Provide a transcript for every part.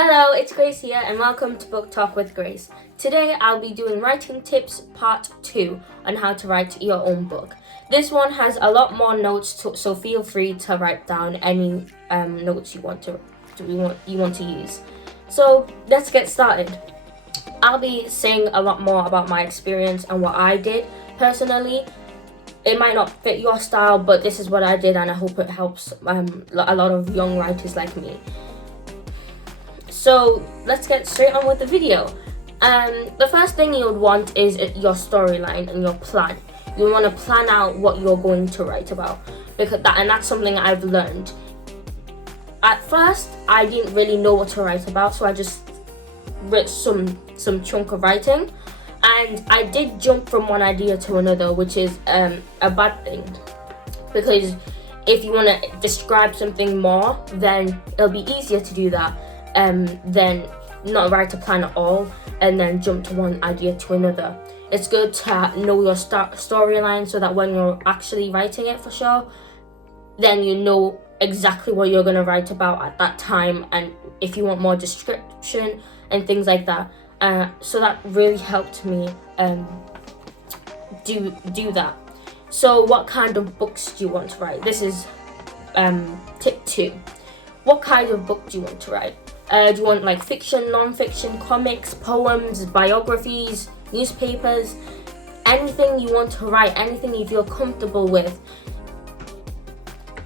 Hello, it's Grace here and welcome to Book Talk with Grace. Today I'll be doing writing tips part 2 on how to write your own book. This one has a lot more notes, so feel free to write down any notes you want to use. So let's get started. I'll be saying a lot more about my experience and what I did personally. It might not fit your style, but this is what I did and I hope it helps a lot of young writers like me. So let's get straight on with the video. The first thing you would want is your storyline and your plan. You want to plan out what you're going to write about, and that's something I've learned. At first, I didn't really know what to write about, so I just wrote some chunk of writing, and I did jump from one idea to another, which is a bad thing, because if you want to describe something more, then it'll be easier to do that. Then not write a plan at all and then jump to one idea to another. It's good to know your storyline so that when you're actually writing it for sure, then you know exactly what you're going to write about at that time, and if you want more description and things like that. So that really helped me do that. So what kind of books do you want to write? This is tip 2. What kind of book do you want to write? Do you want like fiction, non-fiction, comics, poems, biographies, newspapers? Anything you want to write, anything you feel comfortable with.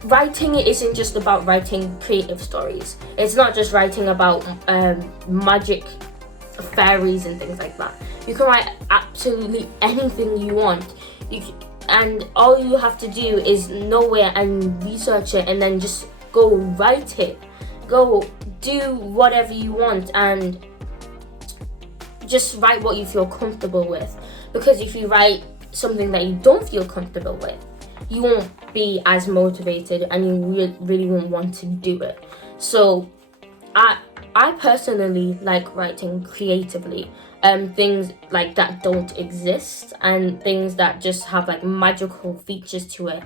Writing isn't just about writing creative stories. It's not just writing about magic, fairies and things like that. You can write absolutely anything you want. And all you have to do is know it and research it and then just go write it. Go do whatever you want and just write what you feel comfortable with. Because if you write something that you don't feel comfortable with, you won't be as motivated and you really won't want to do it. So I personally like writing creatively, things like that don't exist and things that just have like magical features to it.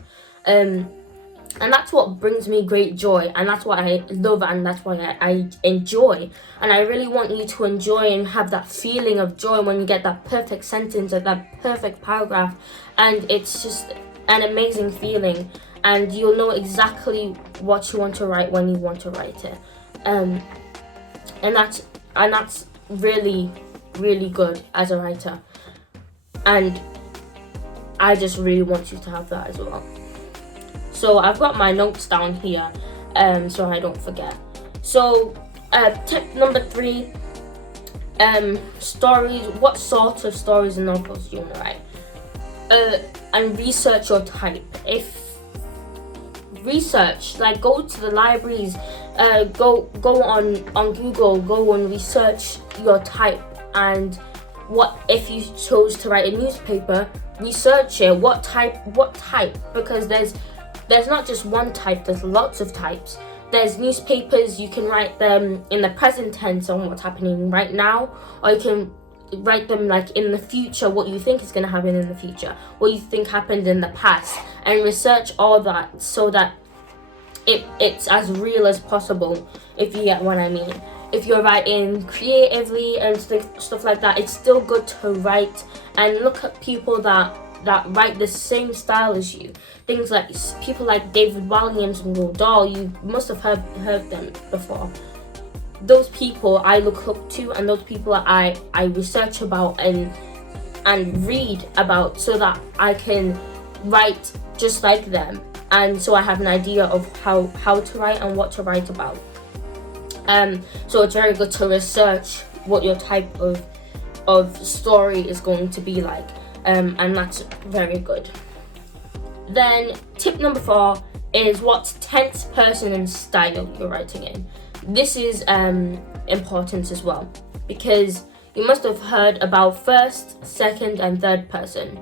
And that's what brings me great joy, and that's what I love, and that's what I enjoy. And I really want you to enjoy and have that feeling of joy when you get that perfect sentence or that perfect paragraph, and it's just an amazing feeling, and you'll know exactly what you want to write when you want to write it. And that's really, really good as a writer, and I just really want you to have that as well. So I've got my notes down here, so I don't forget. So tip number 3, stories. What sort of stories and novels do you want to write? And research your type. If research, like go to the libraries, go on Google, go and research your type. And what if you chose to write a newspaper? Research it. What type? Because there's not just one type, there's lots of types. There's newspapers, you can write them in the present tense on what's happening right now, or you can write them like in the future, what you think is going to happen in the future, what you think happened in the past, and research all that so that it's as real as possible, if you get what I mean. If you're writing creatively and stuff like that, it's still good to write and look at people that write the same style as you. Things like people like David Walliams and Roald Dahl, you must have heard them before. Those people I look up to, and those people I research about and read about, so that I can write just like them, and so I have an idea of how to write and what to write about. So it's very good to research what your type of story is going to be like. And that's very good. Then tip number 4 is what tense, person and style you're writing in. This is important as well, because you must have heard about first, second and third person.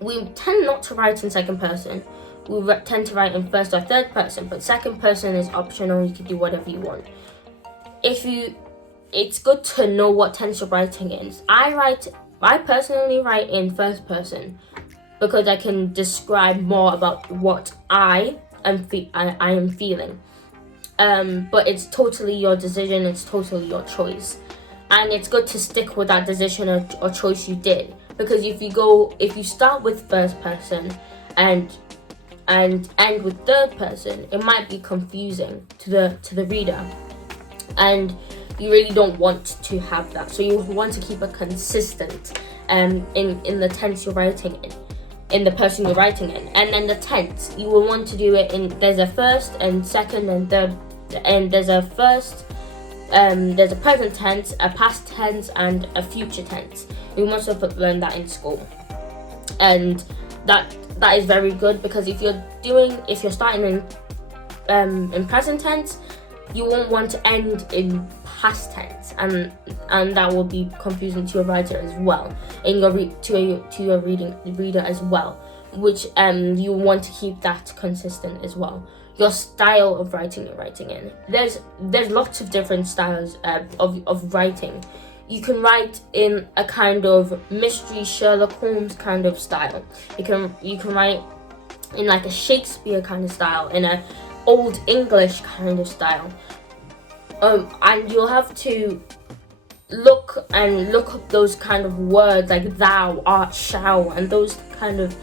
We tend not to write in second person. We tend to write in first or third person, but second person is optional. You can do whatever you want. It's good to know what tense you're writing in. I personally write in first person because I can describe more about what I am feeling. but it's totally your decision, it's totally your choice. And it's good to stick with that decision or choice you did, because if you start with first person and end with third person, it might be confusing to the reader, and you really don't want to have that. So you want to keep it consistent in the tense you're writing in the person you're writing in. And then the tense, you will want to do it in, there's a first and second and third, and there's a present tense, a past tense, and a future tense. You must have learned that in school, and that is very good, because if you're starting in present tense, you won't want to end in past tense, and that will be confusing to your writer as well, and to your reader as well, which you want to keep that consistent as well. Your style of writing you're writing in. There's lots of different styles of writing. You can write in a kind of mystery Sherlock Holmes kind of style. You can write in like a Shakespeare kind of style, in a Old English kind of style. And you'll have to look up those kind of words like thou, art, shall, and those kind of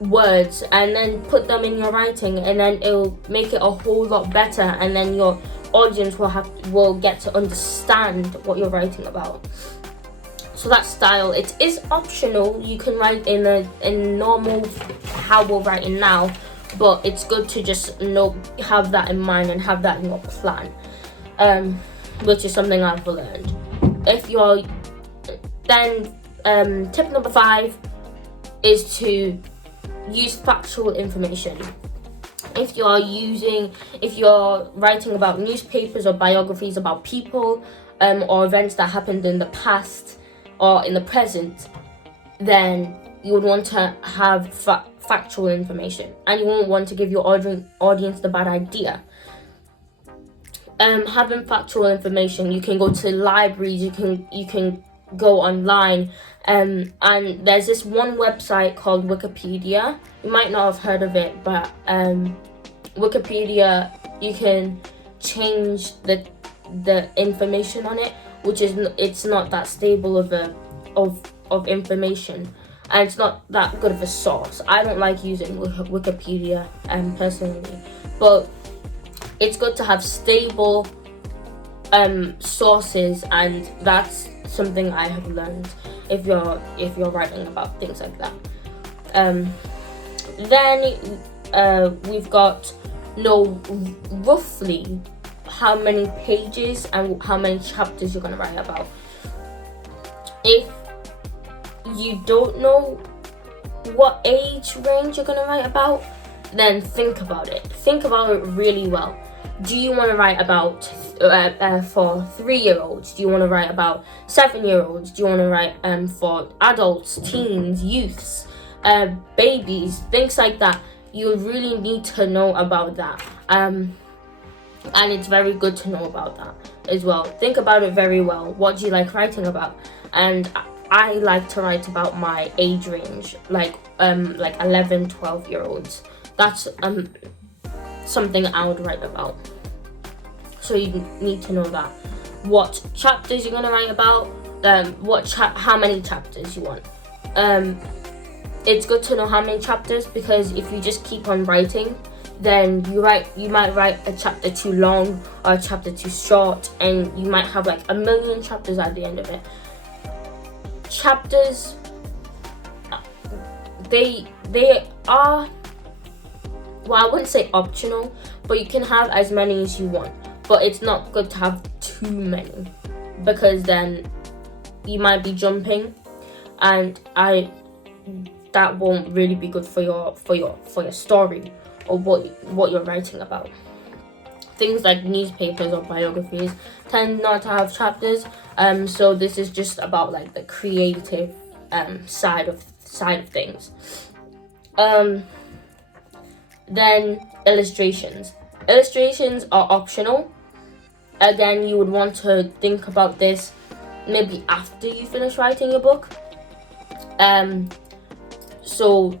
words, and then put them in your writing, and then it'll make it a whole lot better, and then your audience will get to understand what you're writing about. So that style, it is optional. You can write in normal how we're writing now, but it's good to just have that in mind and have that in your plan, which is something I've learned. Tip number 5 is to use factual information. If you're writing about newspapers or biographies about people or events that happened in the past or in the present, then you would want to have factual information, and you won't want to give your audience the bad idea. Having factual information, you can go to libraries, you can go online, and there's this one website called Wikipedia. You might not have heard of it, but Wikipedia, you can change the information on it, which is it's not that stable of information, and it's not that good of a source. I don't like using Wikipedia personally, but it's good to have stable sources, and that's something I have learned if you're writing about things like that. Then we've got roughly how many pages and how many chapters you're going to write about. If you don't know what age range you're going to write about, then think about it really well. Do you want to write about for 3-year-olds? Do you want to write about 7-year-olds? Do you want to write for adults, teens, youths, babies, things like that? You really need to know about that, and it's very good to know about that as well. Think about it very well. What do you like writing about? And I like to write about my age range, like 11, 12-year-olds. That's something I would write about. So you need to know that. What chapters you're gonna write about, how many chapters you want. It's good to know how many chapters, because if you just keep on writing, then you might write a chapter too long or a chapter too short, and you might have like 1 million chapters at the end of it. Chapters, they are, well, I wouldn't say optional, but you can have as many as you want. But it's not good to have too many, because then you might be jumping, and that won't really be good for your story or what you're writing about. Things like newspapers or biographies tend not to have chapters, so this is just about like the creative side of things. Then illustrations are optional. Again, you would want to think about this maybe after you finish writing your book. So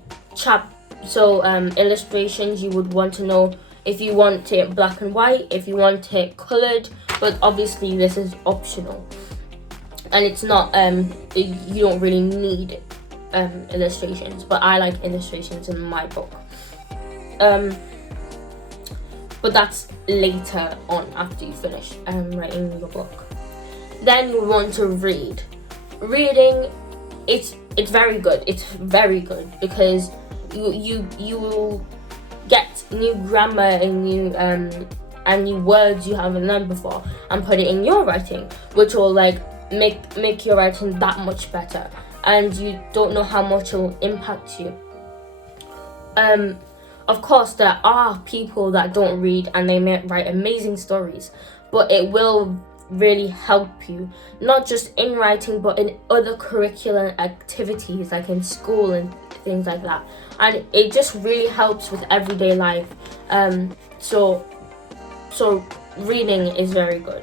illustrations, you would want to know if you want it black and white, if you want it colored, but obviously this is optional. And it's not, you don't really need illustrations, but I like illustrations in my book. But that's later on after you finish writing your book. Then you want to read. Reading, it's very good. It's very good because you will get new grammar and new words you haven't learned before, and put it in your writing, which will like make your writing that much better. And you don't know how much it will impact you. Of course, there are people that don't read and they may write amazing stories, but it will really help you, not just in writing, but in other curricular activities, like in school and things like that. And it just really helps with everyday life. So reading is very good.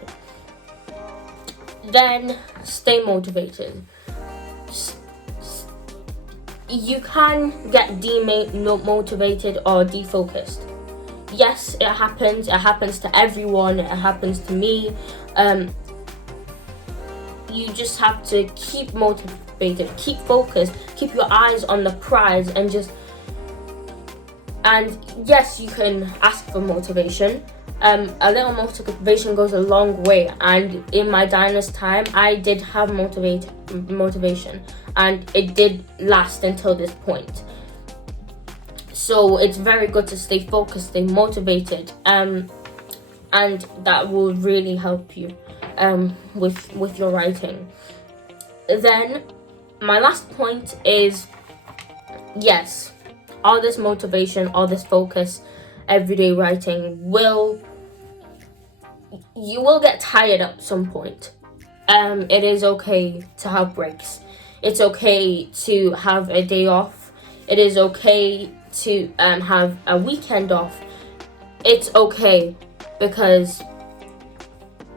Then stay motivated. You can get demotivated or defocused. Yes, it happens. It happens to everyone. It happens to me. You just have to keep motivated, keep focused, keep your eyes on the prize, and yes, you can ask for motivation. A little motivation goes a long way, and in my diner's time, I did have motivation, and it did last until this point. So it's very good to stay focused, stay motivated, and that will really help you with your writing. Then my last point is, yes, all this motivation, all this focus, everyday writing you will get tired at some point. It is okay to have breaks. It's okay to have a day off. It is okay to have a weekend off. It's okay, because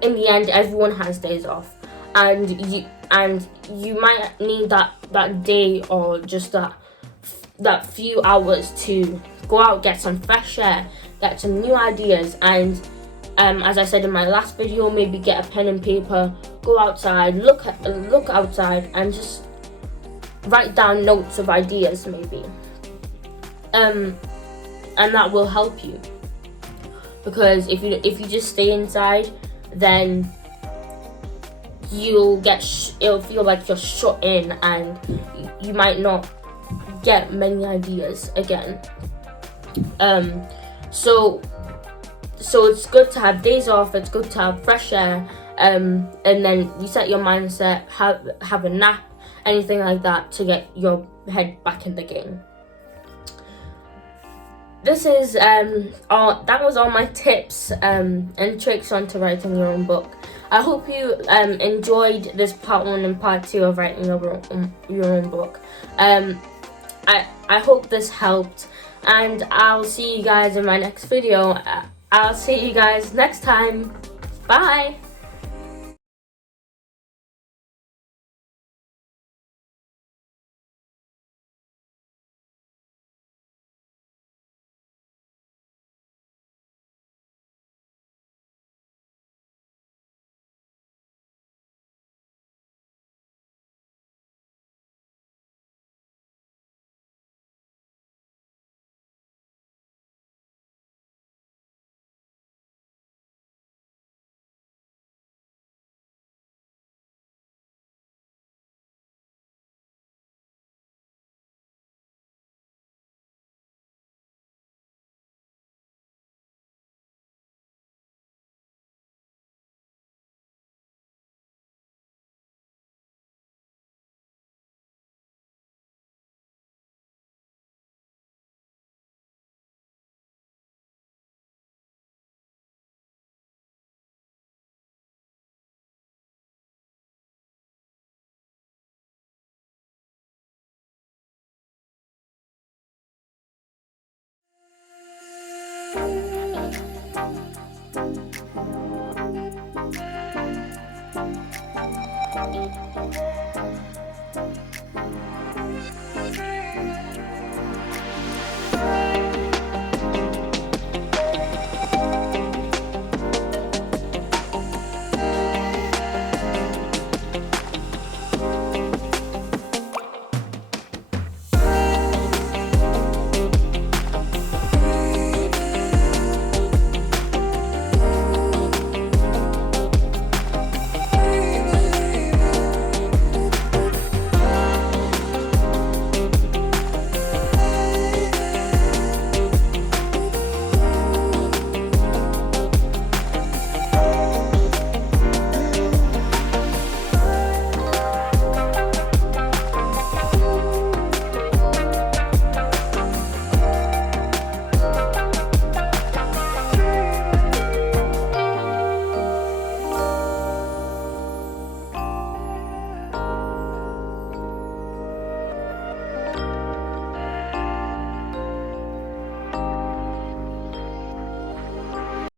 in the end, everyone has days off, and you might need that day, or just that few hours to go out, get some fresh air, get some new ideas, and as I said in my last video, maybe get a pen and paper, go outside, look outside, and just write down notes of ideas, maybe. And that will help you, because if you just stay inside, then it'll feel like you're shut in, and you might not get many ideas again. So it's good to have days off. It's good to have fresh air, and then reset your mindset, have a nap, anything like that, to get your head back in the game. This is that was all my tips and tricks onto writing your own book. I hope you enjoyed this part 1 and part 2 of writing your own book. I hope this helped, and I'll see you guys in my next video. I'll see you guys next time. Bye.